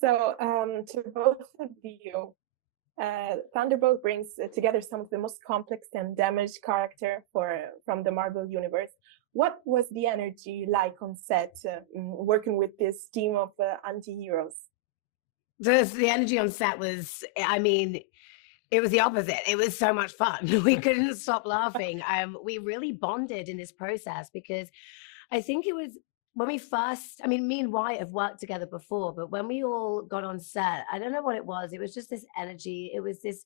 So, to both of you, Thunderbolt brings together some of the most complex and damaged character from the Marvel universe. What was the energy like on set, working with this team of anti-heroes? The energy on set was, I mean, it was the opposite. It was so much fun. We couldn't stop laughing. We really bonded in this process because I think it was when we first, I mean, me and Wyatt have worked together before, but when we all got on set, I don't know what it was. It was just this energy. It was this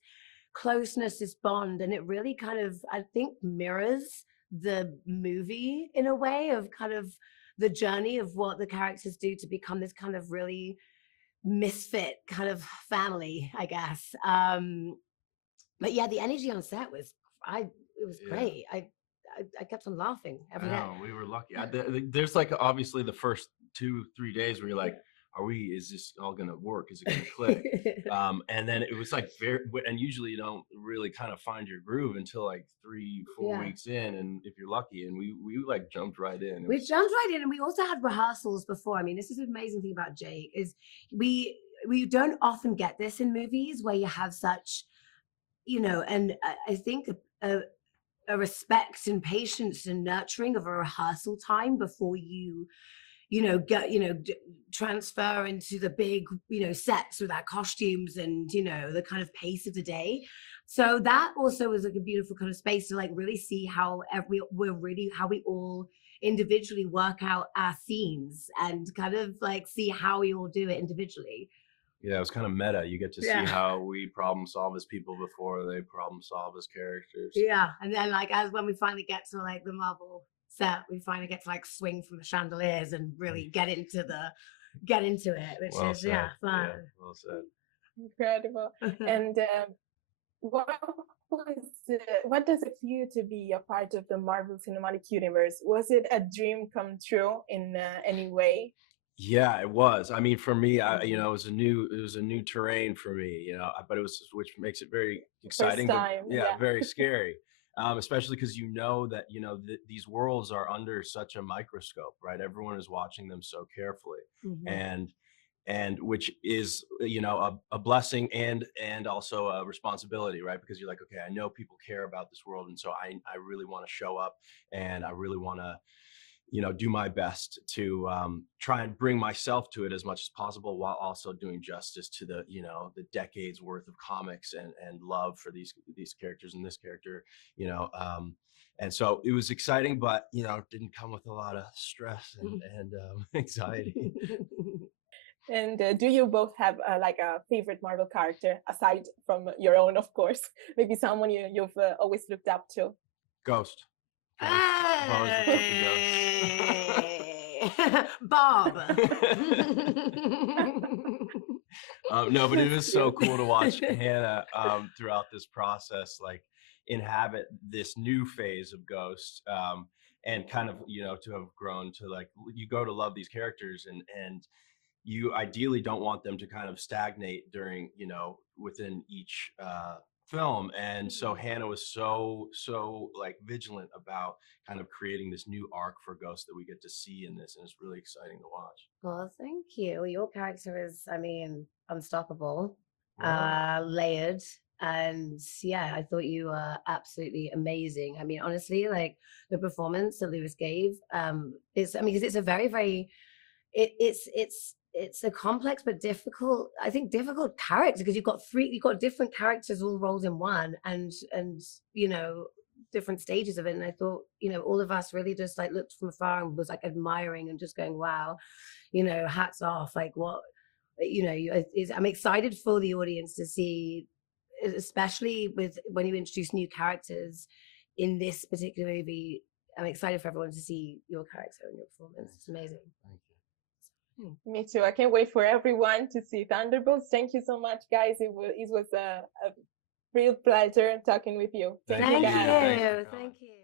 closeness, this bond. And it really kind of, I think, mirrors the movie in a way of kind of the journey of what the characters do to become this kind of really misfit kind of family, I guess. But yeah, the energy on set was, it was great. I kept on laughing every day. We were lucky. There's like obviously the first 2-3 days where you're like, is this all gonna work? Is it gonna click? And then it was like and usually you don't really kind of find your groove until like 3-4 weeks in, and if you're lucky. And we like jumped right in. We jumped right in, and we also had rehearsals before. I mean, this is the amazing thing about Jake is we don't often get this in movies where you have such, and I think a respect and patience and nurturing of a rehearsal time before you transfer into the big, sets with our costumes and, the kind of pace of the day. So that also was like a beautiful kind of space to like really see how we all individually work out our scenes and kind of like see how we all do it individually. Yeah, it was kind of meta. You get to see how we problem solve as people before they problem solve as characters. Yeah, and then like when we finally get to like the Marvel set, we finally get to like swing from the chandeliers and really get into it, which is fun. Yeah, well said. Incredible. And what does it feel to be a part of the Marvel Cinematic Universe? Was it a dream come true in any way? Yeah, it was. I mean, for me, it was a new terrain for me, but which makes it very exciting. First time, but very scary. Especially because that these worlds are under such a microscope, right? Everyone is watching them so carefully, and which is a blessing and also a responsibility, right? Because you're like, okay, I know people care about this world, and so I really want to show up, and I really want to do my best to try and bring myself to it as much as possible, while also doing justice to the the decades worth of comics and love for these characters and this character, and so it was exciting, but it didn't come with a lot of stress and anxiety. And do you both have like a favorite Marvel character aside from your own, of course? Maybe someone you've always looked up to? Ghost. Bob. No, but it was so cool to watch Hannah throughout this process, like inhabit this new phase of Ghost, and kind of to have grown to like you go to love these characters, and you ideally don't want them to kind of stagnate during within each film. And so Hannah was so like vigilant about kind of creating this new arc for Ghost that we get to see in this, and it's really exciting to watch. Well, thank you. Your character is, I mean, unstoppable, Wow. layered, and I thought you were absolutely amazing. I mean, honestly, like the performance that Lewis gave, because it's a very, very, it's a complex but difficult character, because you've got different characters all rolled in one, and different stages of it. And I thought all of us really just like looked from afar and was like admiring and just going, wow, hats off. Like what I'm excited for the audience to see, especially when you introduce new characters in this particular movie. I'm excited for everyone to see your character and your performance. It's amazing. Thank you. Me too. I can't wait for everyone to see Thunderbolts. Thank you so much, guys. It was a real pleasure talking with you. Thank you. Thank you. Thank you.